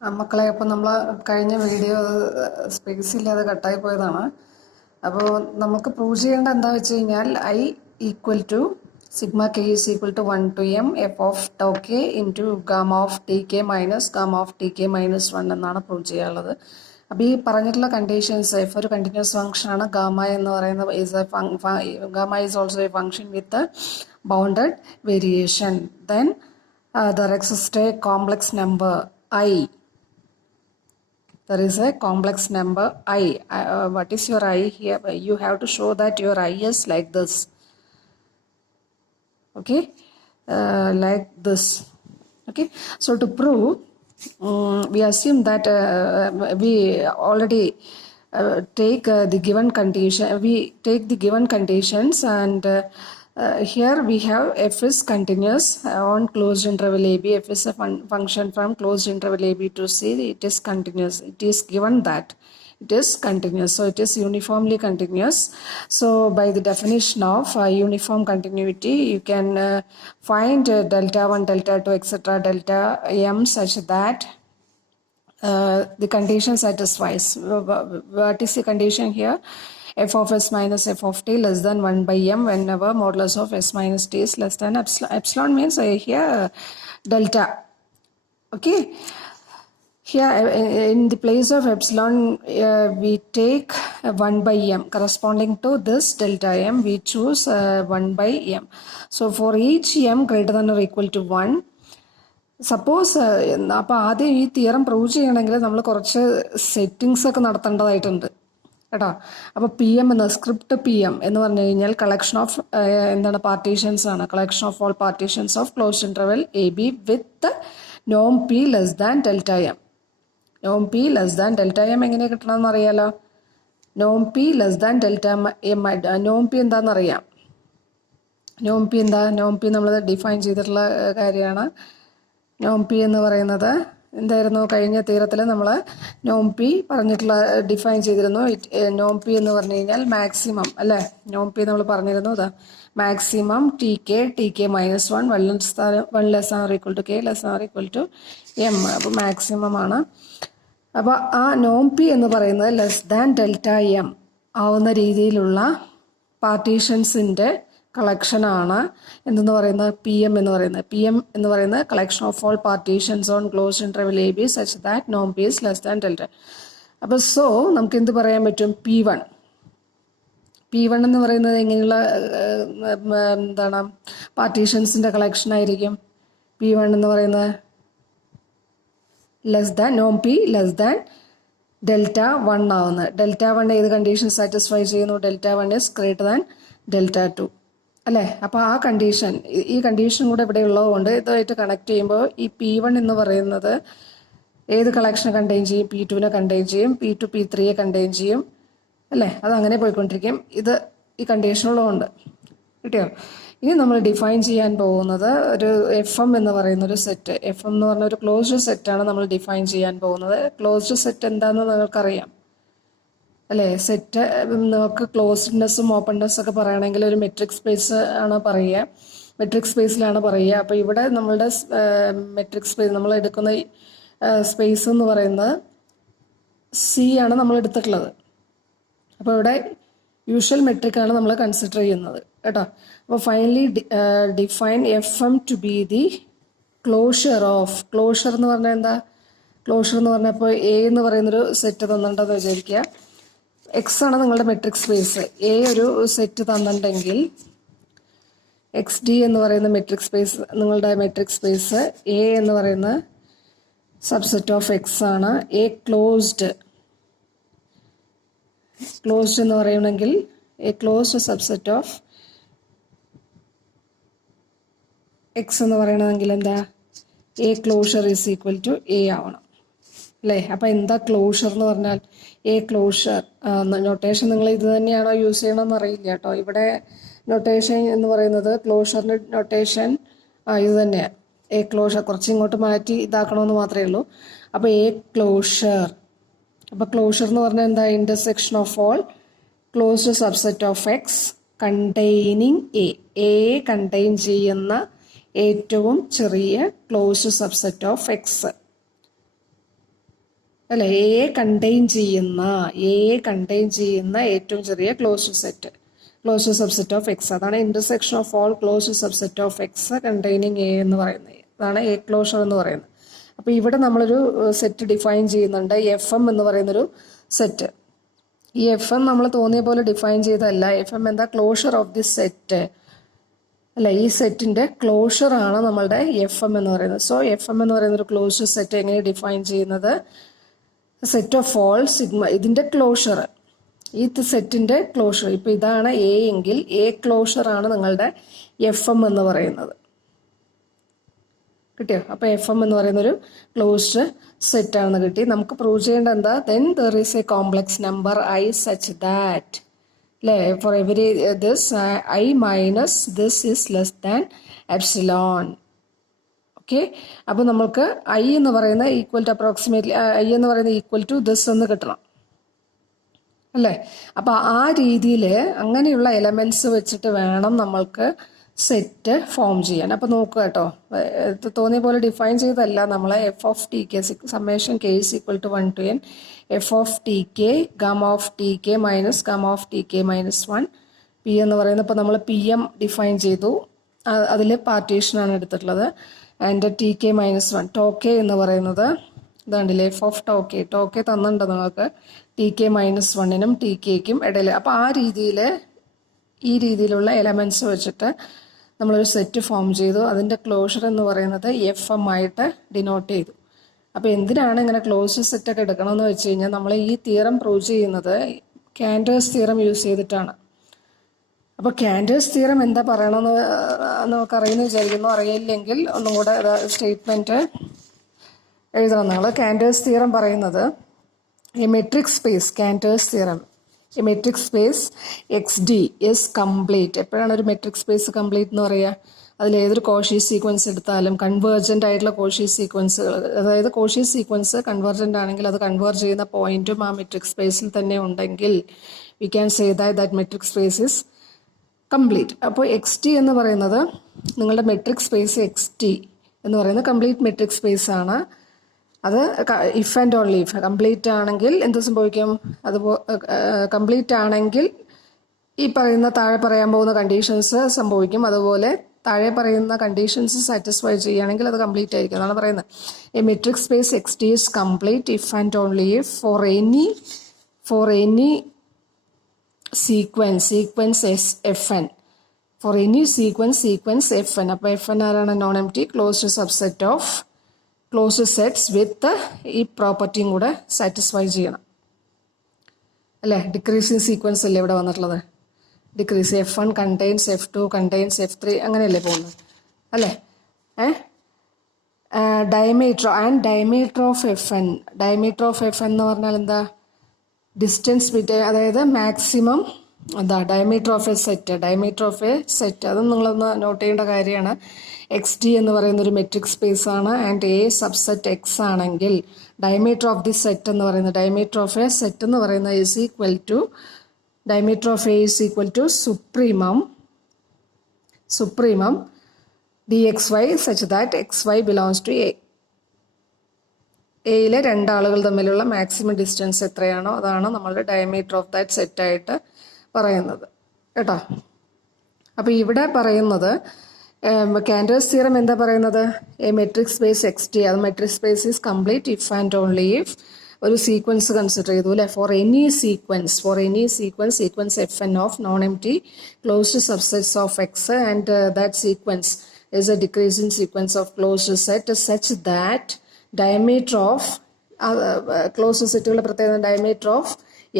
മക്കളെ, അപ്പോൾ നമ്മൾ കഴിഞ്ഞ വീഡിയോ സ്പേസ് ഇല്ലാതെ കട്ടായി പോയതാണ്. അപ്പോൾ നമുക്ക് പ്രൂവ് ചെയ്യേണ്ട എന്താ വെച്ച് കഴിഞ്ഞാൽ i equal to sigma k is equal to 1 to m f of tau k into gamma of t k minus gamma of t k minus 1 എന്നാണ് പ്രൂവ് ചെയ്യാനുള്ളത്. അപ്പോൾ ഈ പറഞ്ഞിട്ടുള്ള കണ്ടീഷൻസ്, എഫ് ഒരു കണ്ടിന്യൂസ് ഫംഗ്ഷനാണ്, ഗാമ എന്ന് പറയുന്നത് gamma is also a function with bounded variation. Then there exists a complex number I. There is a complex number I. What is your I here? You have to show that your I is like this. Okay, like this. Okay, so to prove, we assume that we already take the given condition. We take the given conditions and here we have f is continuous on closed interval ab. F is a function from closed interval ab to c. It is continuous. It is given that it is continuous, so it is uniformly continuous. So by the definition of uniform continuity, you can find delta 1, delta 2, etc., delta m such that the condition satisfies. What is the condition here? F of s minus f of t less than 1 by m whenever modulus of s minus t is less than epsilon. Epsilon means here delta. Okay, here in the place of epsilon we take 1 by m. Corresponding to this delta m, we choose 1 by m. So for each m greater than or equal to 1, suppose അപ്പോൾ ആദ്യം ഈ theorem prove ചെയ്യണമെങ്കിൽ നമ്മൾ കുറച്ച് settings ഒക്കെ നടത്തേണ്ടതായിട്ടുണ്ട് കേട്ടോ. അപ്പോൾ പി എം എന്ന സ്ക്രിപ്റ്റ് പി എം എന്ന് പറഞ്ഞു കഴിഞ്ഞാൽ കളക്ഷൻ ഓഫ് പാർട്ടീഷൻസ് ആണ്. Collection of all partitions of closed interval A B with നോം P less than delta M. നോം P less than delta M എങ്ങനെ കിട്ടണമെന്ന് അറിയാലോ. നോം P less than delta M. നോം പി എന്താണെന്നറിയാം. നോം പി എന്താ? നോം പി നമ്മൾ ഡിഫൈൻ ചെയ്തിട്ടുള്ള കാര്യമാണ്. നോം പി എന്ന് പറയുന്നത് എന്തായിരുന്നു? കഴിഞ്ഞ തീരത്തിൽ നമ്മൾ നോം പി പറഞ്ഞിട്ടുള്ള ഡിഫൈൻ ചെയ്തിരുന്നു. നോം പി എന്ന് പറഞ്ഞു കഴിഞ്ഞാൽ മാക്സിമം അല്ലേ. നോം പി നമ്മൾ പറഞ്ഞിരുന്നു. ഇതാ maximum t k minus 1 1 less r equal to k less r equal to m. അപ്പോൾ മാക്സിമം ആണ്. അപ്പോൾ ആ നോം പി എന്ന് പറയുന്നത് ലെസ് ദാൻ ഡെൽറ്റ എം ആവുന്ന രീതിയിലുള്ള പാർട്ടീഷൻസിൻ്റെ കളക്ഷനാണ് എന്തെന്ന് പറയുന്നത്? പി എം എന്ന് പറയുന്നത്. പി എം എന്ന് പറയുന്നത് collection of all partitions on closed interval A b such that നോം p is less than delta. അപ്പോൾ സോ നമുക്ക് എന്ത് പറയാൻ പറ്റും? പി വൺ എന്ന് പറയുന്നത് എങ്ങനെയുള്ള എന്താണ് പാർട്ടീഷൻസിൻ്റെ കളക്ഷൻ ആയിരിക്കും? പി വൺ എന്ന് പറയുന്നത് ലെസ് ദാൻ നോം പി ലെസ് ദാൻ ഡെൽറ്റ 1 ആവുന്നത്. ഡെൽറ്റ 1 ഏത് കണ്ടീഷൻ സാറ്റിസ്ഫൈ ചെയ്യുന്നു? Delta 1 is greater than delta 2 അല്ലേ. അപ്പോൾ ആ കണ്ടീഷൻ, ഈ കണ്ടീഷൻ കൂടെ ഇവിടെ ഉള്ളതുകൊണ്ട് ഇതുമായിട്ട് കണക്ട് ചെയ്യുമ്പോൾ ഈ പി വൺ എന്ന് പറയുന്നത് ഏത് കളക്ഷനെ കണ്ടെയ്ൻ ചെയ്യും? പി ടുവിനെ കണ്ടെയ്ൻ ചെയ്യും, പി ടു പി ത്രീയെ കണ്ടെയ്ൻ ചെയ്യും അല്ലേ. അതങ്ങനെ പോയിക്കൊണ്ടിരിക്കും. ഇത് ഈ കണ്ടീഷനുള്ളതുകൊണ്ട് കിട്ടിയോ? ഇനി നമ്മൾ ഡിഫൈൻ ചെയ്യാൻ പോകുന്നത് ഒരു എഫ് എം എന്ന് പറയുന്ന ഒരു സെറ്റ്. എഫ് എം എന്ന് പറഞ്ഞ ഒരു ക്ലോസ്ഡ് സെറ്റാണ് നമ്മൾ ഡിഫൈൻ ചെയ്യാൻ പോകുന്നത്. ക്ലോസ്ഡ് സെറ്റ് എന്താണെന്ന് നിങ്ങൾക്കറിയാം അല്ലേ. സെറ്റ് നമുക്ക് ക്ലോസ്ഡ്നെസ്സും ഓപ്പൺനെസ്സും ഒക്കെ പറയുകയാണെങ്കിൽ ഒരു മെട്രിക് സ്പേസ് ആണ് പറയുക, മെട്രിക് സ്പേസിലാണ് പറയുക. അപ്പോൾ ഇവിടെ നമ്മളുടെ മെട്രിക് സ്പേസ് നമ്മൾ എടുക്കുന്ന സ്പേസ് എന്ന് പറയുന്നത് സി ആണ് നമ്മൾ എടുത്തിട്ടുള്ളത്. അപ്പോൾ ഇവിടെ യൂഷ്വൽ മെട്രിക്കാണ് നമ്മൾ കൺസിഡർ ചെയ്യുന്നത് കേട്ടോ. അപ്പോൾ finally define f m to be the closure of. Closure എന്ന് പറഞ്ഞാൽ എന്താ? ക്ലോഷർ എന്ന് പറഞ്ഞപ്പോൾ എ എന്ന് പറയുന്നൊരു സെറ്റ് തന്നിട്ടുണ്ടെന്ന് വിചാരിക്കുക. എക്സ് ആണ് നിങ്ങളുടെ മെട്രിക് സ്പേസ്. എ ഒരു സെറ്റ് തന്നിട്ടുണ്ടെങ്കിൽ എക്സ് ഡി എന്ന് പറയുന്ന മെട്രിക് സ്പേസ് നിങ്ങളുടെ മെട്രിക് സ്പേസ്. എ എന്ന് പറയുന്ന സബ്സെറ്റ് ഓഫ് എക്സ് ആണ്. എ ക്ലോസ്ഡ് എന്ന് പറയണമെങ്കിൽ a closed subset of x എന്ന് പറയണമെങ്കിൽ എന്താ? A closure is equal to a ആവണം അല്ലേ. അപ്പം എന്താ ക്ലോഷർ എന്ന് പറഞ്ഞാൽ? എ ക്ലോഷർ നൊട്ടേഷൻ നിങ്ങൾ ഇത് തന്നെയാണോ യൂസ് ചെയ്യണമെന്ന് അറിയില്ല കേട്ടോ. ഇവിടെ നൊട്ടേഷൻ എന്ന് പറയുന്നത് ക്ലോഷറിൻ്റെ നൊട്ടേഷൻ ഇത് തന്നെയാണ്. എ ക്ലോഷർ കുറച്ച് ഇങ്ങോട്ട് മാറ്റി ഇതാക്കണമെന്ന് മാത്രമേ ഉള്ളൂ. അപ്പോൾ എ ക്ലോഷർ. അപ്പോൾ ക്ലോഷർ എന്ന് പറഞ്ഞാൽ എന്താ? Intersection of all closed subset of X containing A contain ചെയ്യുന്ന ഏറ്റവും ചെറിയ ക്ലോസ്ഡ് സബ്സെറ്റ് ഓഫ് എക്സ്. അല്ലെ, എ കണ്ടെയ്ൻ ചെയ്യുന്ന ഏറ്റവും ചെറിയ closed set, closed subset of X. അതാണ് intersection of all closed subset of X containing A എന്ന് പറയുന്നത്. അതാണ് എ ക്ലോഷർ എന്ന് പറയുന്നത്. അപ്പോൾ ഇവിടെ നമ്മളൊരു സെറ്റ് ഡിഫൈൻ ചെയ്യുന്നുണ്ട്, എഫ് എം എന്ന് പറയുന്നൊരു സെറ്റ്. ഈ എഫ് എം നമ്മൾ തോന്നിയ പോലെ ഡിഫൈൻ ചെയ്തതല്ല. എഫ് എം എന്താ? ക്ലോഷർ ഓഫ് ദിസ് സെറ്റ് അല്ല, ഈ സെറ്റിന്റെ ക്ലോഷർ ആണ് നമ്മളുടെ എഫ് എം എന്ന് പറയുന്നത്. സോ എഫ് എം എന്ന് പറയുന്ന ഒരു ക്ലോഷർ സെറ്റ് എങ്ങനെ ഡിഫൈൻ ചെയ്യുന്നത്? സെറ്റ് ഓഫ് ഓൾ സിഗ്മ, ഇതിന്റെ ക്ലോഷർ, ഈ സെറ്റിന്റെ ക്ലോഷർ. ഇപ്പൊ ഇതാണ് എ എങ്കിൽ എ ക്ലോഷർ ആണ് നിങ്ങളുടെ എഫ് എം എന്ന് പറയുന്നത്. കിട്ടിയോ? അപ്പൊ എഫ് എം എന്ന് പറയുന്ന ഒരു ക്ലോസ്ഡ് സെറ്റ് ആണെന്ന് കിട്ടി. നമുക്ക് പ്രൂവ് ചെയ്യേണ്ട എന്താ? Then there is a complex number I such that, അല്ലേ, for every this I minus this is less than epsilon. Okay, അപ്പോൾ നമുക്ക് ഐ എന്ന് പറയുന്ന ഈക്വൽ ടു അപ്രോക്സിമേറ്റ്ലി ഐ എന്ന് പറയുന്ന ഈക്വൽ ടു ദിസ് എന്ന് കിട്ടണം, അല്ലേ? അപ്പോൾ ആ രീതിയിൽ അങ്ങനെയുള്ള എലമെന്റ്സ് വെച്ചിട്ട് വേണം നമ്മൾക്ക് സെറ്റ് ഫോം ചെയ്യാൻ. അപ്പോൾ നോക്കുക കേട്ടോ, തോന്നിയ പോലെ ഡിഫൈൻ ചെയ്തല്ല നമ്മളെ f of t k summation k is equal to 1 to n f of t k gamma of t k minus gamma of t k minus 1 p എന്ന് പറയുന്നത്. ഇപ്പോൾ നമ്മൾ പി എം ഡിഫൈൻ ചെയ്തു, അതിൽ പാർട്ടീഷനാണ് എടുത്തിട്ടുള്ളത്. ആൻഡ് ടി കെ മൈനസ് 1 ടോക്കെ എന്ന് പറയുന്നത് ഇതാണ്ടില്ലേ, F of ടോക്കെ തന്നിട്ടുണ്ട് നിങ്ങൾക്ക് ടി കെ മൈനസ് 1നും ടി കെക്കും ഇടയിൽ. അപ്പോൾ ആ രീതിയിൽ ഈ രീതിയിലുള്ള എലമെന്റ്സ് വെച്ചിട്ട് നമ്മളൊരു സെറ്റ് ഫോം ചെയ്തു. അതിൻ്റെ ക്ലോഷർ എന്ന് പറയുന്നത് എഫ് എം ആയിട്ട് ഡിനോട്ട് ചെയ്തു. അപ്പോൾ എന്തിനാണ് ഇങ്ങനെ ക്ലോസ്ഡ് സെറ്റൊക്കെ എടുക്കണമെന്ന് വെച്ച് കഴിഞ്ഞാൽ നമ്മൾ ഈ തിയറം പ്രൂവ് ചെയ്യുന്നത് കാൻഡേഴ്സ് തിയറം യൂസ് ചെയ്തിട്ടാണ്. അപ്പോൾ കാൻഡേഴ്സ് തിയറം എന്താ പറയണമെന്ന് നമുക്ക് അറിയുമെന്ന് വിചാരിക്കുന്നു. അറിയില്ലെങ്കിൽ ഒന്നും കൂടെ സ്റ്റേറ്റ്മെൻറ്റ് എഴുതണം നിങ്ങൾ. കാൻഡേഴ്സ് തിയറം പറയുന്നത് a metric space, Cantor's theorem, a metric space X D is complete. എപ്പോഴാണ് ഒരു മെട്രിക് സ്പേസ് കംപ്ലീറ്റ് എന്ന് പറയുക? അതിൽ ഏതൊരു കോഷി സീക്വൻസ് എടുത്താലും കൺവേർജൻ്റ് ആയിട്ടുള്ള കോഷി സീക്വൻസുകൾ, അതായത് കോഷി സീക്വൻസ് കൺവേർജൻ്റ് ആണെങ്കിൽ അത് കൺവേർജ് ചെയ്യുന്ന പോയിന്റും ആ മെട്രിക് സ്പേസിൽ തന്നെ ഉണ്ടെങ്കിൽ we can say that metric space is complete. അപ്പോൾ എക്സ് ടി എന്ന് പറയുന്നത് നിങ്ങളുടെ മെട്രിക് സ്പേസ് എക്സ് ടി എന്ന് പറയുന്നത് കംപ്ലീറ്റ് മെട്രിക് സ്പേസ് ആണ്. അത് if and only if complete ആണെങ്കിൽ എന്ത് സംഭവിക്കും? കംപ്ലീറ്റ് ആണെങ്കിൽ ഈ പറയുന്ന താഴെ പറയാൻ പോകുന്ന കണ്ടീഷൻസ് സംഭവിക്കും. അതുപോലെ താഴെ പറയുന്ന കണ്ടീഷൻസ് സാറ്റിസ്ഫൈ ചെയ്യുകയാണെങ്കിൽ അത് കംപ്ലീറ്റ് ആയിരിക്കും. അതാണ് പറയുന്നത് a metric space X T is complete if and only if for any sequence F N, for any sequence F N. അപ്പോൾ എഫ് എൻ ആരാണ്? Non empty closed subset of closed sets with ഈ പ്രോപ്പർട്ടിയും കൂടെ satisfy ചെയ്യണം, അല്ലേ? Decreasing sequence അല്ലേ ഇവിടെ വന്നിട്ടുള്ളത്? Decrease F one contains F to contains F three, അങ്ങനെയല്ലേ പോകുന്നത്, അല്ലേ? Diameter of F N. Diameter of F n എന്ന് പറഞ്ഞാൽ എന്താ? ഡിസ്റ്റൻസ് ബിറ്റ്വീൻ, അതായത് മാക്സിമം എന്താ ഡയമീറ്റർ ഓഫ് എ സെറ്റ്. അതും നിങ്ങളൊന്ന് നോട്ട് ചെയ്യേണ്ട കാര്യമാണ്. എക്സ് ഡി എന്ന് പറയുന്ന ഒരു മെട്രിക് സ്പേസ് ആണ് ആൻഡ് എ സബ്സെറ്റ് എക്സ് ആണെങ്കിൽ ഡയമീറ്റർ ഓഫ് ദി സെറ്റ് എന്ന് പറയുന്നത്, ഡയമീറ്റർ ഓഫ് എ സെറ്റ് എന്ന് പറയുന്നത് is equal to diameter of a is equal to supremum d x y such that x y belongs to a. എയിലെ രണ്ടാളുകൾ തമ്മിലുള്ള maximum distance എത്രയാണോ അതാണ് നമ്മളുടെ ഡയമീറ്റർ ഓഫ് ദാറ്റ് സെറ്റായിട്ട് പറയുന്നത്, കേട്ടോ. അപ്പോൾ ഇവിടെ പറയുന്നത് കാൻഡേഴ്സ് തിയറം എന്താ പറയുന്നത്? A metric space X T, അത് metric space is complete if and only if ഒരു സീക്വൻസ് കൺസിഡർ ചെയ്തു, അല്ലെ? For any sequence F N of non empty closed subsets of X and that sequence is a decreasing sequence of closed set such that diameter of closed സെറ്റുകളുടെ പ്രത്യേകത diameter of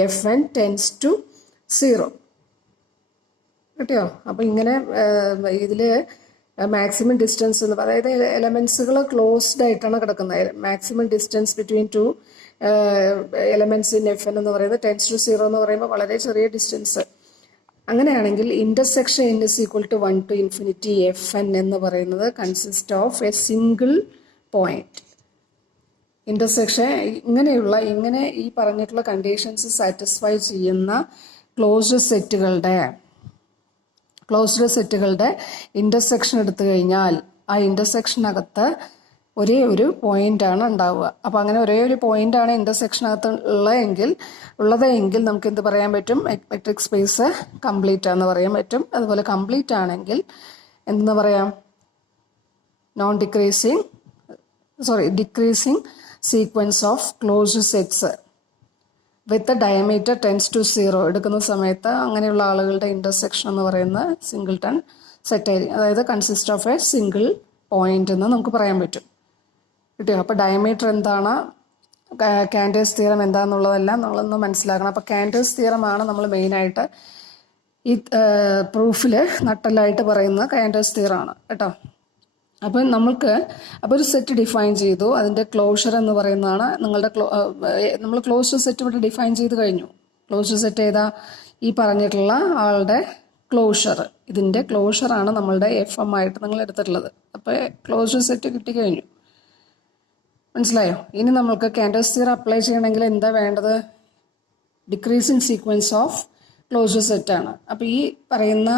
F N tends to 0. കിട്ടിയോ? അപ്പോൾ ഇങ്ങനെ ഇതിൽ maximum distance എന്ന് അതായത് എലമെന്റ്സുകൾ closed ആയിട്ടാണ് കിടക്കുന്നത്. Maximum distance between two elements in F n എന്ന് പറയുന്നത് ടെൻസ് ടു 0 എന്ന് പറയുമ്പോൾ വളരെ ചെറിയ ഡിസ്റ്റൻസ്. അങ്ങനെയാണെങ്കിൽ intersection n is equal to 1 to infinity f n എന്ന് പറയുന്നത് consist of a single point. Intersection ഇങ്ങനെ ഈ പറഞ്ഞിട്ടുള്ള കണ്ടീഷൻസ് സാറ്റിസ്ഫൈ ചെയ്യുന്ന ക്ലോസ്ഡ് സെറ്റുകളുടെ ഇന്റർസെക്ഷൻ എടുത്തു കഴിഞ്ഞാൽ ആ ഇന്റർസെക്ഷനകത്ത് ഒരേ ഒരു പോയിൻ്റാണ് ഉണ്ടാവുക. അപ്പോൾ അങ്ങനെ ഒരേ ഒരു പോയിൻ്റാണ് ഇൻ്റർസെക്ഷനകത്ത് ഉള്ളതെങ്കിൽ നമുക്ക് എന്ത് പറയാൻ പറ്റും? മെട്രിക് സ്പേസ് കംപ്ലീറ്റ് ആണെന്ന് പറയാൻ പറ്റും. അതുപോലെ കംപ്ലീറ്റ് ആണെങ്കിൽ എന്തെന്ന് പറയാം? Decreasing sequence of closed sets with diameter tends to 0 എടുക്കുന്ന സമയത്ത് അങ്ങനെയുള്ള ആളുകളുടെ ഇൻ്റർസെക്ഷൻ എന്ന് പറയുന്ന സിംഗിൾട്ടൺ സെറ്റ് ആയിരിക്കും. അതായത് consist of a single point എന്ന് നമുക്ക് പറയാൻ പറ്റും. കിട്ടിയോ? അപ്പോൾ ഡയമീറ്റർ എന്താണ്, കാൻഡേഴ്സ് തിയറം എന്താണെന്നുള്ളതെല്ലാം നമ്മളൊന്ന് മനസ്സിലാക്കണം. അപ്പോൾ കാൻഡേഴ്സ് തിയറമാണ് നമ്മൾ മെയിനായിട്ട് ഈ പ്രൂഫിൽ നട്ടലായിട്ട് പറയുന്ന കാൻഡേഴ്സ് തിയറമാണ് കേട്ടോ. അപ്പം അപ്പോൾ ഒരു സെറ്റ് ഡിഫൈൻ ചെയ്തു. അതിൻ്റെ ക്ലോഷർ എന്ന് പറയുന്നതാണ് നമ്മൾ ക്ലോസ്ഡ് സെറ്റ് ഇവിടെ ഡിഫൈൻ ചെയ്ത് കഴിഞ്ഞു. ക്ലോസ്ഡ് സെറ്റ് ഏതാ? ഈ പറഞ്ഞിട്ടുള്ള ആളുടെ ക്ലോഷർ. ഇതിൻ്റെ ക്ലോഷറാണ് നമ്മളുടെ FM ആയിട്ട് നിങ്ങൾ എടുത്തിട്ടുള്ളത്. അപ്പോൾ ക്ലോസ്ഡ് സെറ്റ് കിട്ടിക്കഴിഞ്ഞു. മനസ്സിലായോ? ഇനി നമ്മൾക്ക് കാൻഡേഴ്സ് തിയറം അപ്ലൈ ചെയ്യണമെങ്കിൽ എന്താ വേണ്ടത്? ഡിക്രീസിങ് സീക്വൻസ് ഓഫ് ക്ലോസ്ഡ് സെറ്റാണ്. അപ്പോൾ ഈ പറയുന്ന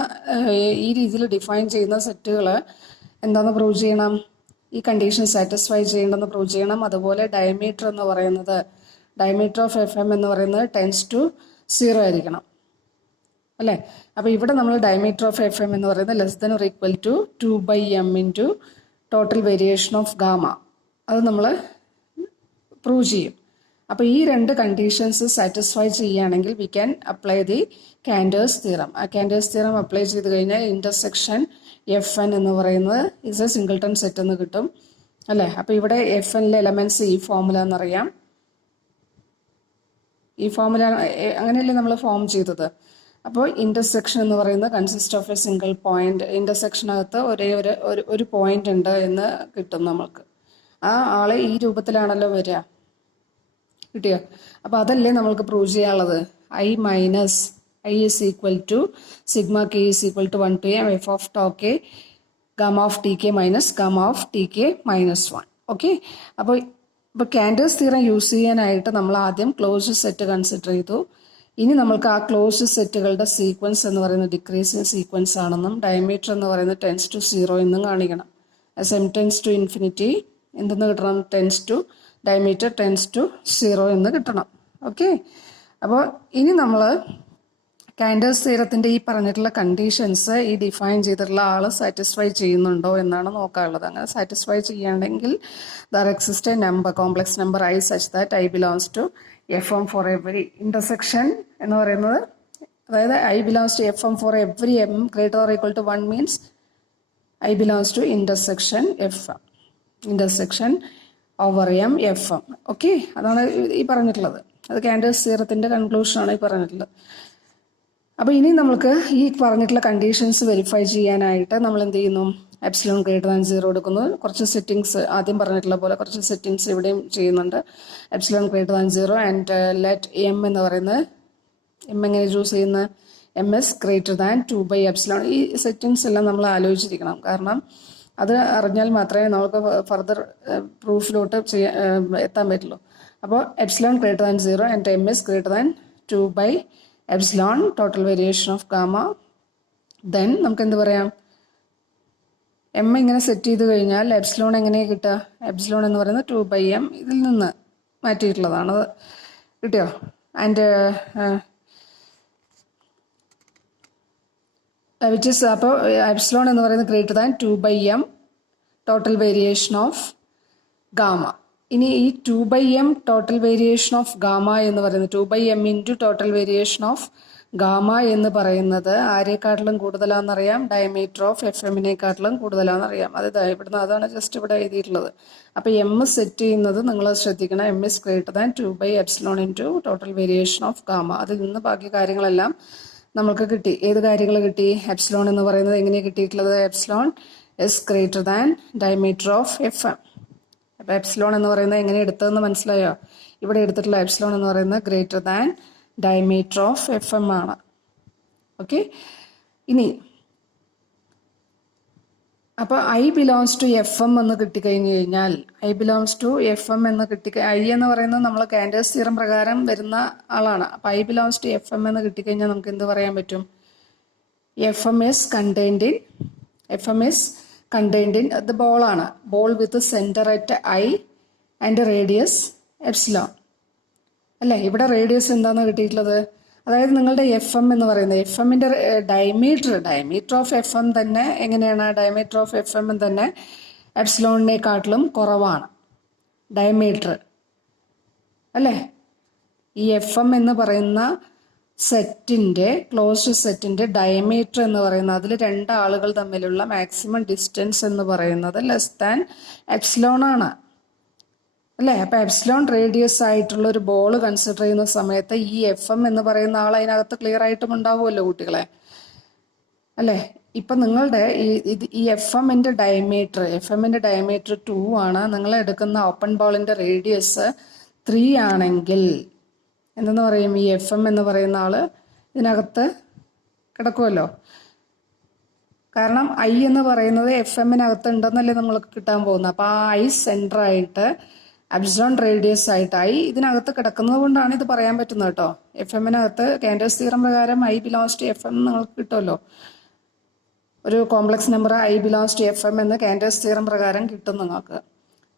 ഈ രീതിയിൽ ഡിഫൈൻ ചെയ്യുന്ന സെറ്റുകൾ എന്താണെന്ന് പ്രൂവ് ചെയ്യണം? ഈ കണ്ടീഷൻ സാറ്റിസ്ഫൈ ചെയ്യണമെന്ന് പ്രൂവ് ചെയ്യണം. അതുപോലെ ഡയമീറ്റർ ഓഫ് FM എന്ന് പറയുന്നത് ടെൻസ് ടു 0 ആയിരിക്കണം അല്ലേ? അപ്പോൾ ഇവിടെ നമ്മൾ ഡയമീറ്റർ ഓഫ് FM എന്ന് പറയുന്നത് less than or equal to 2/m into total variation of gamma. അത് നമ്മൾ പ്രൂവ് ചെയ്യും. അപ്പോൾ ഈ രണ്ട് കണ്ടീഷൻസ് സാറ്റിസ്ഫൈ ചെയ്യുകയാണെങ്കിൽ we can apply the Cantor's theorem. ആ കാൻഡേഴ്സ് തിയറം അപ്ലൈ ചെയ്ത് കഴിഞ്ഞാൽ ഇൻ്റർസെക്ഷൻ FN എന്ന് പറയുന്നത് ഇസ് എ സിംഗിൾട്ടൺ സെറ്റ് എന്ന് കിട്ടും അല്ലേ? അപ്പോൾ ഇവിടെ FNലെ എലമെൻറ്റ്സ് ഈ ഫോമുല എന്നറിയാം. ഈ ഫോമുല അങ്ങനെയല്ലേ നമ്മൾ ഫോം ചെയ്തത്. അപ്പോൾ ഇൻ്റർസെക്ഷൻ എന്ന് പറയുന്നത് consist of a single point. ഇൻ്റർസെക്ഷനകത്ത് ഒരേ ഒരു പോയിന്റ് ഉണ്ട് എന്ന് കിട്ടും നമ്മൾക്ക്. ആ ആളെ ഈ രൂപത്തിലാണല്ലോ വരിക. കിട്ടിയോ? അപ്പോൾ അതല്ലേ നമ്മൾക്ക് പ്രൂവ് ചെയ്യാനുള്ളത്. I is equal to sigma k is equal to 1 to m f of tau k gamma of tk minus gamma of tk minus 1. Okay. അപ്പോൾ കാൻഡേഴ്സ് തിയറം യൂസ് ചെയ്യാനായിട്ട് നമ്മൾ ആദ്യം ക്ലോസ്ഡ് സെറ്റ് കൺസിഡർ ചെയ്തു. ഇനി നമ്മൾക്ക് ആ ക്ലോസ്ഡ് സെറ്റുകളുടെ സീക്വൻസ് എന്ന് പറയുന്നത് ഡിക്രീസിങ് സീക്വൻസ് ആണെന്നും ഡയമീറ്റർ എന്ന് പറയുന്നത് ടെൻസ് ടു 0 എന്നും കാണിക്കണം. As m tends to infinity എന്തെന്ന് കിട്ടണം? ഡയമീറ്റർ ടെൻസ് ടു 0 എന്ന് കിട്ടണം. ഓക്കെ. അപ്പോൾ ഇനി നമ്മൾ കാൻഡേഴ്സ് തിയറത്തിൻ്റെ ഈ പറഞ്ഞിട്ടുള്ള കണ്ടീഷൻസ് ഈ ഡിഫൈൻ ചെയ്തിട്ടുള്ള ആൾ സാറ്റിസ്ഫൈ ചെയ്യുന്നുണ്ടോ എന്നാണ് നോക്കാനുള്ളത്. അങ്ങനെ സാറ്റിസ്ഫൈ ചെയ്യണമെങ്കിൽ there exist a complex number I such that I belongs to FM for every intersection എന്ന് പറയുന്നത്, അതായത് I belongs to FM for every m greater or equal to 1 means I belongs to intersection over m FM. Okay. അതാണ് ഈ പറഞ്ഞിട്ടുള്ളത്. അത് കാൻഡേഴ്സ് തിയറത്തിൻ്റെ കൺക്ലൂഷനാണ് ഈ പറഞ്ഞിട്ടുള്ളത്. അപ്പോൾ ഇനി നമുക്ക് ഈ പറഞ്ഞിട്ടുള്ള കണ്ടീഷൻസ് വെരിഫൈ ചെയ്യാനായിട്ട് നമ്മൾ എന്ത് ചെയ്യുന്നു? എപ്സിലോൺ ഗ്രേറ്റർ ദാൻ 0 എടുക്കുന്നു. കുറച്ച് സെറ്റിങ്സ് ആദ്യം പറഞ്ഞിട്ടുള്ള പോലെ കുറച്ച് സെറ്റിങ്സ് ഇവിടെയും ചെയ്യുന്നുണ്ട്. Epsilon greater than 0 and let m എന്ന് പറയുന്നത് എങ്ങനെ ചൂസ് ചെയ്യുന്നത്? MS greater than 2/ε. ഈ സെറ്റിങ്സ് എല്ലാം നമ്മൾ ആലോചിച്ചിരിക്കണം. കാരണം അത് അറിഞ്ഞാൽ മാത്രമേ നമുക്ക് ഫർദർ പ്രൂഫിലോട്ട് എത്താൻ പറ്റുള്ളൂ. അപ്പോൾ epsilon greater than 0 and MS greater than 2/ε total variation of gamma. Then നമുക്ക് എന്ത് പറയാം? M ഇങ്ങനെ സെറ്റ് ചെയ്ത് കഴിഞ്ഞാൽ എപ്സിലോൺ എങ്ങനെയാണ് കിട്ടുക? എപ്സിലോൺ എന്ന് പറയുന്നത് 2/m ഇതിൽ നിന്ന് മാറ്റിയിട്ടുള്ളതാണ്. കിട്ടിയോ? ആൻഡ് വിച്ച് ഇസ്, അപ്പോൾ എപ്സിലോൺ എന്ന് പറയുന്നത് greater than 2/m total variation of gamma. ഇനി ഈ 2/m total variation of gamma എന്ന് പറയുന്നത് 2/m into total variation of gamma എന്ന് പറയുന്നത് ആരെക്കാട്ടിലും കൂടുതലാണെന്നറിയാം? Diameter of FMനെക്കാട്ടിലും കൂടുതലാണെന്നറിയാം. അത് ഇവിടുന്ന് അതാണ് ജസ്റ്റ് ഇവിടെ എഴുതിയിട്ടുള്ളത്. അപ്പോൾ M സെറ്റ് ചെയ്യുന്നത് നിങ്ങൾ ശ്രദ്ധിക്കണം. M is greater than 2/ε into total variation of gamma. അതിൽ നിന്ന് ബാക്കി കാര്യങ്ങളെല്ലാം നമുക്ക് കിട്ടി. ഏത് കാര്യങ്ങൾ കിട്ടി? എപ്സിലോൺ എന്ന് പറയുന്നത് എങ്ങനെയാണ് കിട്ടിയിട്ടുള്ളത്? Epsilon is greater than diameter of FM. അപ്പോൾ എപ്സിലോൺ എന്ന് പറയുന്നത് എങ്ങനെ എടുത്തതെന്ന് മനസ്സിലായോ? ഇവിടെ എടുത്തിട്ടുള്ള എപ്സിലോൺ എന്ന് പറയുന്നത് greater than diameter of FM ആണ്. ഓക്കെ. ഇനി അപ്പോൾ I ബിലോങ്സ് ടു FM എന്ന് കിട്ടിക്കഴിഞ്ഞ് കഴിഞ്ഞാൽ I ബിലോങ്സ് ടു FM എന്ന് I എന്ന് പറയുന്നത് നമ്മൾ കാൻഡേഴ്സ് തിയറം പ്രകാരം വരുന്ന ആളാണ്. അപ്പോൾ I ബിലോങ്സ് ടു FM എന്ന് കിട്ടിക്കഴിഞ്ഞാൽ നമുക്ക് എന്ത് പറയാൻ പറ്റും? FM is contained in the ball ആണ്. Ball with centre at I and radius epsilon അല്ലേ. ഇവിടെ റേഡിയസ് എന്താണെന്ന് കിട്ടിയിട്ടുള്ളത്? അതായത് നിങ്ങളുടെ എഫ് എം എന്ന് പറയുന്നത് എഫ് എമ്മിൻ്റെ ഡയമീറ്റർ ഓഫ് എഫ് എം തന്നെ എങ്ങനെയാണ്? ഡയമീറ്റർ ഓഫ് എഫ് എം തന്നെ എപ്സിലോണിനെക്കാട്ടിലും കുറവാണ് ഡയമീറ്റർ അല്ലേ. ഈ എഫ് എം എന്ന് പറയുന്ന സെറ്റിൻ്റെ ക്ലോസ്ഡ് സെറ്റിൻ്റെ ഡയമീറ്റർ എന്ന് പറയുന്നത് അതിൽ രണ്ടാളുകൾ തമ്മിലുള്ള മാക്സിമം ഡിസ്റ്റൻസ് എന്ന് പറയുന്നത് ലെസ് ദാൻ എപ്സിലോൺ ആണ് അല്ലേ. അപ്പം എപ്സിലോൺ റേഡിയസ് ആയിട്ടുള്ള ഒരു ബോൾ കൺസിഡർ ചെയ്യുന്ന സമയത്ത് ഈ എഫ് എം എന്ന് പറയുന്ന ആൾ അതിനകത്ത് ക്ലിയർ ആയിട്ടും ഉണ്ടാവുമല്ലോ കുട്ടികളെ അല്ലേ. ഇപ്പം നിങ്ങളുടെ ഈ എഫ് എമ്മിൻ്റെ ഡയമീറ്റർ 2 ആണ്. നിങ്ങൾ എടുക്കുന്ന ഓപ്പൺ ബോളിൻ്റെ റേഡിയസ് 3 ആണെങ്കിൽ എന്തെന്ന് പറയും? ഈ എഫ് എം എന്ന് പറയുന്ന ആൾ ഇതിനകത്ത് കിടക്കുമല്ലോ. കാരണം ഐ എന്ന് പറയുന്നത് എഫ് എമ്മിനകത്ത് ഉണ്ടെന്നല്ലേ നമ്മൾക്ക് കിട്ടാൻ പോകുന്നത്. അപ്പോൾ ആ ഐ സെൻറ്ററായിട്ട് എപ്സിലോൺ റേഡിയസ് ആയിട്ട് ഐ ഇതിനകത്ത് കിടക്കുന്നത് കൊണ്ടാണ് ഇത് പറയാൻ പറ്റുന്നത് കേട്ടോ. എഫ് എമ്മിനകത്ത് കാൻഡേഴ്സ് തിയറം പ്രകാരം i belongs to F m നിങ്ങൾക്ക് കിട്ടുമല്ലോ. ഒരു complex number i belongs to F M എന്ന് കാൻഡേഴ്സ് തിയറം പ്രകാരം കിട്ടും നിങ്ങൾക്ക്.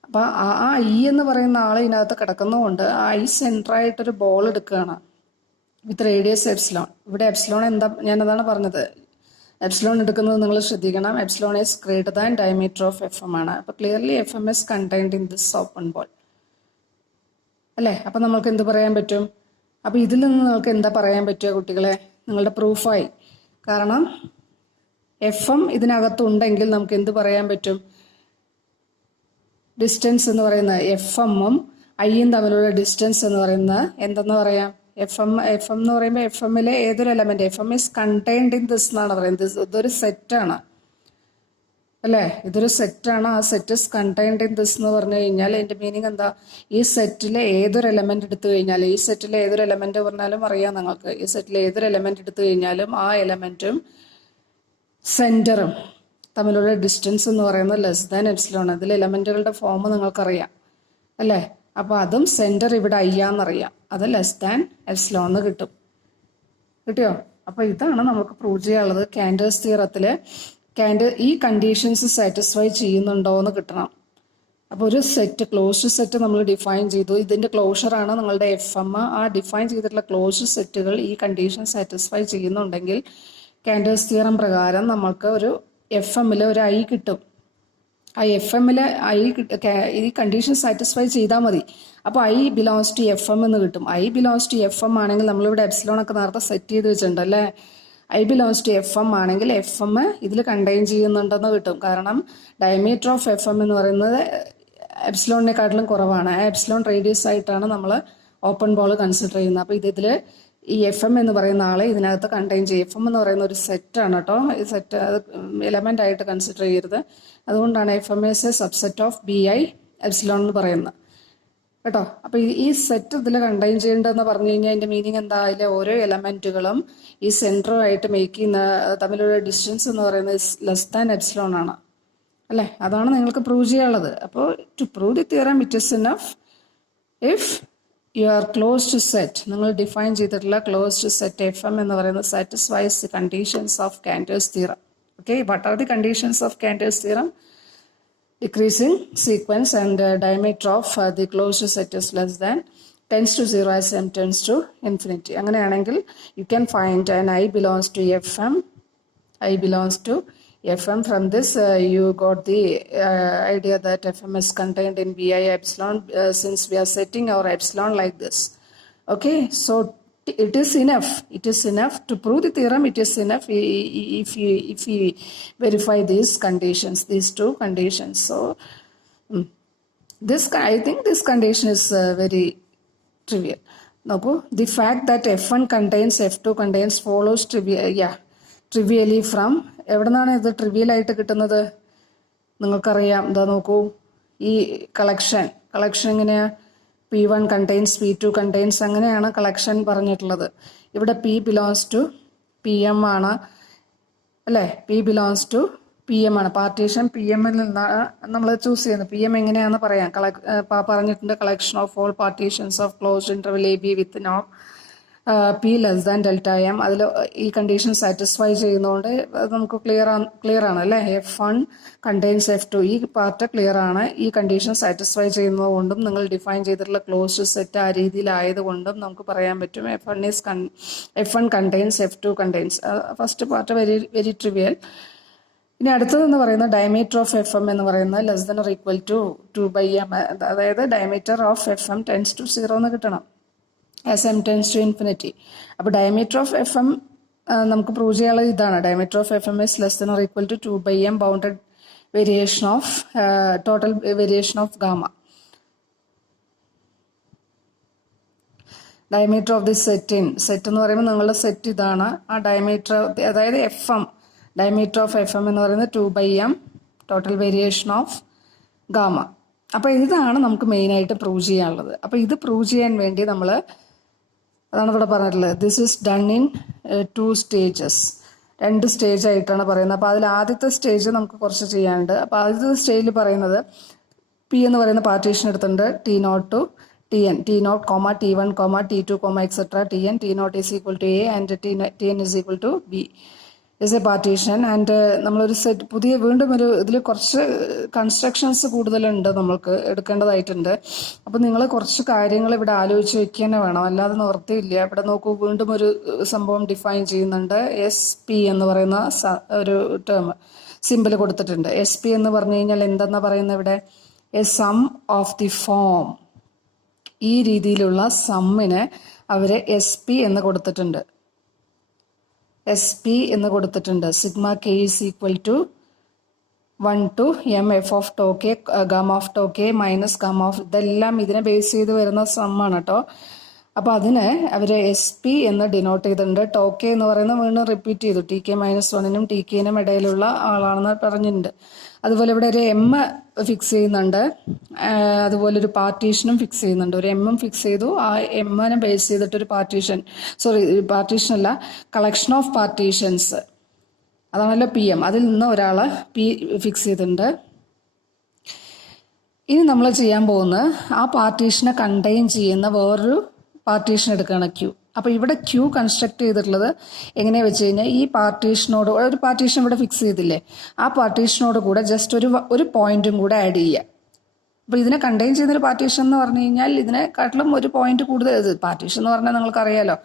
അപ്പോൾ ആ ഇ എന്ന് പറയുന്ന ആൾ ഇതിനകത്ത് കിടക്കുന്നതുകൊണ്ട് ആ ഐ സെൻറ്ററായിട്ടൊരു ബോൾ എടുക്കുകയാണ് വിത്ത് റേഡിയസ് എപ്സിലോൺ. ഇവിടെ എപ്സിലോൺ എന്താ, ഞാനതാണ് പറഞ്ഞത്. എപ്സിലോൺ എടുക്കുന്നത് നിങ്ങൾ ശ്രദ്ധിക്കണം. Epsilon is greater than diameter of F M ആണ്. അപ്പോൾ clearly F M is contained in this open ball അല്ലേ. അപ്പം നമുക്ക് എന്ത് പറയാൻ പറ്റും? അപ്പോൾ ഇതിൽ നിന്ന് നിങ്ങൾക്ക് എന്താ പറയാൻ പറ്റുക കുട്ടികളെ? നിങ്ങളുടെ പ്രൂഫായി. കാരണം എഫ് എം ഇതിനകത്തുണ്ടെങ്കിൽ നമുക്ക് എന്ത് പറയാൻ പറ്റും? ഡിസ്റ്റൻസ് എന്ന് പറയുന്നത് എഫ് എമ്മും ഐയും തമ്മിലുള്ള ഡിസ്റ്റൻസ് എന്ന് പറയുന്നത് എന്തെന്ന് പറയാം? എഫ് എം എന്ന് പറയുമ്പോൾ എഫ് എമ്മിലെ ഏതൊരു element F M is contained in this എന്നാണ് പറയുന്നത്. ഇതൊരു സെറ്റാണ് അല്ലേ. ഇതൊരു സെറ്റാണ്. ആ set is contained in this എന്ന് പറഞ്ഞു കഴിഞ്ഞാൽ എൻ്റെ മീനിങ് എന്താ? ഈ സെറ്റിലെ ഏതൊരു എലമെന്റ് എടുത്തു കഴിഞ്ഞാൽ, ഈ സെറ്റിലെ ഏതൊരു എലമെന്റ് പറഞ്ഞാലും അറിയാം നിങ്ങൾക്ക്. ഈ സെറ്റിലെ ഏതൊരു എലമെന്റ് എടുത്തു കഴിഞ്ഞാലും ആ എലമെന്റും സെന്ററും തമ്മിലുള്ള ഡിസ്റ്റൻസ് എന്ന് പറയുന്നത് ലെസ് ദാൻ എപ്സിലോൺ. അതിൽ എലമെന്റുകളുടെ ഫോം നിങ്ങൾക്കറിയാം അല്ലേ. അപ്പോൾ അതും സെന്റർ ഇവിടെ അയ്യാന്നറിയാം. അത് ലെസ് ദാൻ എപ്സിലോൺ എന്ന് കിട്ടും. കിട്ടിയോ? അപ്പോൾ ഇതാണ് നമുക്ക് പ്രൂവ് ചെയ്യാനുള്ളത്. കാൻഡേഴ്സ് തിയറത്തിൽ ഈ കണ്ടീഷൻസ് സാറ്റിസ്ഫൈ ചെയ്യുന്നുണ്ടോ എന്ന് കിട്ടണം. അപ്പോൾ ഒരു സെറ്റ് ക്ലോസ്ഡ് സെറ്റ് നമ്മൾ ഡിഫൈൻ ചെയ്തു. ഇതിൻ്റെ ക്ലോഷറാണ് നിങ്ങളുടെ എഫ് എം. ആ ഡിഫൈൻ ചെയ്തിട്ടുള്ള ക്ലോസ്ഡ് സെറ്റുകൾ ഈ കണ്ടീഷൻ സാറ്റിസ്ഫൈ ചെയ്യുന്നുണ്ടെങ്കിൽ കാൻഡേഴ്സ് തിയറം പ്രകാരം നമ്മൾക്ക് ഒരു എഫ് എമ്മിൽ ഒരു ഐ കിട്ടും. ആ എഫ് എമ്മിൽ ഐ ഈ കണ്ടീഷൻ സാറ്റിസ്ഫൈ ചെയ്താൽ മതി. അപ്പോൾ I belongs to F M എന്ന് കിട്ടും. I belongs to F M ആണെങ്കിൽ നമ്മളിവിടെ എപ്സിലോൺ ഒക്കെ നേരത്തെ സെറ്റ് ചെയ്ത് വെച്ചിട്ടുണ്ടല്ലേ. I belongs to F M ആണെങ്കിൽ എഫ് എം ഇതിൽ കണ്ടെയ്ൻ ചെയ്യുന്നുണ്ടെന്ന് കിട്ടും. കാരണം ഡയമീറ്റർ ഓഫ് എഫ് എം എന്ന് പറയുന്നത് എപ്സിലോണിനെക്കാട്ടിലും കുറവാണ്. ആ എപ്സിലോൺ റേഡിയസ് ആയിട്ടാണ് നമ്മൾ ഓപ്പൺ ബോൾ കൺസിഡർ ചെയ്യുന്നത്. അപ്പോൾ ഇതിൽ ഈ എഫ് എം എന്ന് പറയുന്ന ആളെ ഇതിനകത്ത് കണ്ടെയ്ൻ ചെയ്യും. എഫ് എം എന്ന് പറയുന്ന ഒരു സെറ്റാണ് കേട്ടോ. ഈ സെറ്റ് അത് എലമെന്റ് ആയിട്ട് കൺസിഡർ ചെയ്യരുത്. അതുകൊണ്ടാണ് F M S A subset of B I epsilon എന്ന് പറയുന്നത് കേട്ടോ. അപ്പോൾ ഈ സെറ്റ് ഇതിൽ കണ്ടെയ്ൻ ചെയ്യേണ്ടതെന്ന് പറഞ്ഞു കഴിഞ്ഞാൽ അതിൻ്റെ മീനിങ് എന്താ? അതിലെ ഓരോ എലമെന്റുകളും ഈ സെൻറ്ററുമായിട്ട് മേക്ക് ചെയ്യുന്ന തമ്മിലുള്ള ഡിസ്റ്റൻസ് എന്ന് പറയുന്നത് ലെസ് ദാൻ എപ്സിലോൺ ആണ് അല്ലേ. അതാണ് നിങ്ങൾക്ക് പ്രൂവ് ചെയ്യാനുള്ളത്. അപ്പോൾ to prove the theorem it is enough if your closed set, നിങ്ങൾ ഡിഫൈൻ ചെയ്തിട്ടുള്ള ക്ലോസ്ഡ് സെറ്റ് എഫ് എം എന്ന് പറയുന്നത് satisfies the conditions of Cantor's theorem. Okay, what are the conditions of Cantor's theorem? Decreasing sequence and diameter of the closed set is less than tends to 0 as m tends to infinity. അങ്ങനെയാണെങ്കിൽ you can find an I belongs to fm. I belongs to fm. From this you got the idea that fm is contained in bi epsilon since we are setting our epsilon like this. Okay, so it is enough to prove the theorem. It is enough if you verify these conditions, these two conditions. So I think this condition is very trivial. Now the fact that f1 contains f2 contains follows trivially from എവിടുന്നാണ് ഇത് trivial ആയിട്ട് കിട്ടുന്നത്? നിങ്ങൾക്കറിയാം. എന്താ നോക്കൂ, ഈ collection എങ്ങനെയാ? P1 contains P2 contains അങ്ങനെയാണ് കളക്ഷൻ പറഞ്ഞിട്ടുള്ളത്. ഇവിടെ P belongs to PM ആണ് അല്ലേ. P belongs to PM ആണ്. പാർട്ടീഷൻ PM ൽ നിന്നാണ് നമ്മൾ ചൂസ് ചെയ്യുന്നത്. PM എങ്ങനെയാണെന്ന് പറയാം. പറഞ്ഞിട്ടുണ്ട് collection of all partitions of closed interval AB with P less than delta M, അതിൽ ഈ കണ്ടീഷൻ സാറ്റിസ്ഫൈ ചെയ്യുന്നതുകൊണ്ട് അത് നമുക്ക് ക്ലിയർ ആണ് അല്ലേ. F1 കണ്ടെയ്ൻസ് F2, ഈ പാർട്ട് ക്ലിയർ ആണ്. ഈ കണ്ടീഷൻ സാറ്റിസ്ഫൈ ചെയ്യുന്നതുകൊണ്ടും നിങ്ങൾ ഡിഫൈൻ ചെയ്തിട്ടുള്ള ക്ലോസ്ഡ് സെറ്റ് ആ രീതിയിലായതുകൊണ്ടും നമുക്ക് പറയാൻ പറ്റും F1 contains F2 contains. First part very trivial. ഇനി അടുത്തതെന്ന് പറയുന്നത് ഡയമീറ്റർ ഓഫ് FM എന്ന് പറയുന്നത് less than or equal to 2/m, അതായത് diameter of FM tends to 0 എന്ന് കിട്ടണം as m tends to infinity. അപ്പോൾ ഡയമീറ്റർ ഓഫ് FM നമുക്ക് പ്രൂവ് ചെയ്യാനുള്ളത് ഇതാണ്. Diameter of FM is less than or equal to 2/m bounded variation of total variation of gamma. Diameter of the set എന്ന് പറയുമ്പോൾ നിങ്ങളുടെ set ഇതാണ്. ആ diameter അതായത് FM, ഡയമീറ്റർ ഓഫ് FM എന്ന് പറയുന്നത് 2/m total variation of gamma. അപ്പോൾ ഇതാണ് നമുക്ക് മെയിനായിട്ട് പ്രൂവ് ചെയ്യാനുള്ളത്. അപ്പോൾ ഇത് പ്രൂവ് ചെയ്യാൻ വേണ്ടി നമ്മൾ അതാണ് ഇവിടെ പറഞ്ഞിട്ടുള്ളത്. This is done in 2 stages, 2 stage ആയിട്ടാണ് പറയുന്നത്. അപ്പോൾ അതിൽ ആദ്യത്തെ സ്റ്റേജ് നമുക്ക് കുറച്ച് ചെയ്യാനുണ്ട്. അപ്പോൾ ആദ്യത്തെ സ്റ്റേജിൽ പറയുന്നത് P എന്ന് പറയുന്ന പാർട്ടീഷൻ എടുത്തിട്ടുണ്ട് T0 to Tn, T0, T1, T2, etc. Tn, T0 is equal to A and Tn is equal to B is a partition. And നമ്മളൊരു സെറ്റ് പുതിയ വീണ്ടും ഒരു ഇതിൽ കുറച്ച് കൺസ്ട്രക്ഷൻസ് കൂടുതലുണ്ട് നമുക്ക് എടുക്കേണ്ടതായിട്ടുണ്ട്. അപ്പോൾ നിങ്ങൾ കുറച്ച് കാര്യങ്ങൾ ഇവിടെ ആലോചിച്ച് വെക്കുക തന്നെ വേണം, അല്ലാതെ നിവർത്തിയില്ല. ഇവിടെ നോക്കൂ, വീണ്ടും ഒരു സംഭവം ഡിഫൈൻ ചെയ്യുന്നുണ്ട്. SP എന്ന് പറയുന്ന ഒരു ടേം സിമ്പിൾ കൊടുത്തിട്ടുണ്ട്. SP എന്ന് പറഞ്ഞു കഴിഞ്ഞാൽ എന്തെന്നാ പറയുന്നത് ഇവിടെ? A sum of the form. ഈ രീതിയിലുള്ള സമ്മിന് അവർ SP എന്ന് കൊടുത്തിട്ടുണ്ട്. SP എന്ന് കൊടുത്തിട്ടുണ്ട്. Sigma K is equal to 1 to M F of tau K, gamma of tau K minus gamma of, ഇതെല്ലാം ഇതിനെ ബേസ് ചെയ്ത് വരുന്ന സമ്മാണ് കേട്ടോ. അപ്പോൾ അതിന് അവർ SP എന്ന് ഡിനോട്ട് ചെയ്തിട്ടുണ്ട്. tau K എന്ന് പറയുന്നത് വീണ്ടും റിപ്പീറ്റ് ചെയ്തു. TK-1നും TK-നും ഇടയിലുള്ള ആളാണെന്ന് പറഞ്ഞിട്ടുണ്ട്. അതുപോലെ ഇവിടെ ഒരു M ഫിക്സ് ചെയ്യുന്നുണ്ട്. അതുപോലെ ഒരു പാർട്ടീഷനും ഫിക്സ് ചെയ്യുന്നുണ്ട്. ഒരു M ഫിക്സ് ചെയ്തു. ആ M-നെ ബേസ് ചെയ്തിട്ടൊരു പാർട്ടീഷനല്ല, കളക്ഷൻ ഓഫ് പാർട്ടീഷൻസ്, അതാണല്ലോ PM. അതിൽ നിന്ന് ഒരാൾ P ഫിക്സ് ചെയ്തിട്ടുണ്ട്. ഇനി നമ്മൾ ചെയ്യാൻ പോകുന്നത് ആ പാർട്ടീഷനെ കണ്ടെയ്ൻ ചെയ്യുന്ന വേറൊരു പാർട്ടീഷൻ എടുക്കുകയാണ് Q. അപ്പോൾ ഇവിടെ Q കൺസ്ട്രക്ട് ചെയ്തിട്ടുള്ളത് എങ്ങനെയാ വെച്ച് കഴിഞ്ഞാൽ ഈ പാർട്ടീഷനോട് ഒരു പാർട്ടീഷൻ ഇവിടെ ഫിക്സ് ചെയ്തില്ലേ, ആ പാർട്ടീഷനോട് കൂടെ ജസ്റ്റ് ഒരു പോയിന്റും കൂടെ ആഡ് ചെയ്യുക. അപ്പോൾ ഇതിനെ കണ്ടെയ്ൻ ചെയ്യുന്നൊരു പാർട്ടീഷൻ എന്ന് പറഞ്ഞു കഴിഞ്ഞാൽ ഇതിനെക്കാട്ടിലും ഒരു പോയിന്റ് കൂടുതൽ. പാർട്ടീഷൻ എന്ന് പറഞ്ഞാൽ നിങ്ങൾക്കറിയാലോ,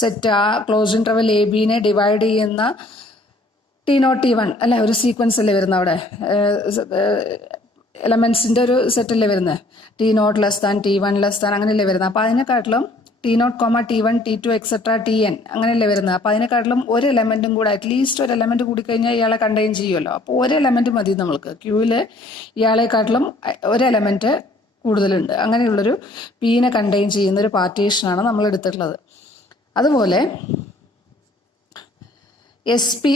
സെറ്റ് ആ ക്ലോസ് ഇന്റർവെൽ AB-നെ ഡിവൈഡ് ചെയ്യുന്ന T0 T1 അല്ലെ, ഒരു സീക്വൻസ് അല്ലേ വരുന്നത്, അവിടെ എലമെന്റ്സിന്റെ ഒരു സെറ്റ് അല്ലേ വരുന്നത്. T0 less than T1 less than അങ്ങനെയല്ലേ വരുന്നത്. അപ്പോൾ അതിനെക്കാട്ടിലും T0, T1, T2, etc. Tn അങ്ങനെയല്ലേ വരുന്നത്. അപ്പോൾ അതിനെക്കാട്ടിലും ഒരു എലമെന്റും കൂടെ, അറ്റ്ലീസ്റ്റ് ഒരു എലമെന്റ് കൂടി കഴിഞ്ഞാൽ ഇയാളെ കണ്ടെയ്ൻ ചെയ്യുമല്ലോ. അപ്പോൾ ഒരു എലമെന്റ് മതി നമ്മൾക്ക്. ക്യൂവിൽ ഇയാളെക്കാട്ടിലും ഒരു എലമെന്റ് കൂടുതലുണ്ട്. അങ്ങനെയുള്ളൊരു P-നെ കണ്ടെയ്ൻ ചെയ്യുന്ന ഒരു പാർട്ടീഷനാണ് നമ്മൾ എടുത്തിട്ടുള്ളത്. അതുപോലെ SP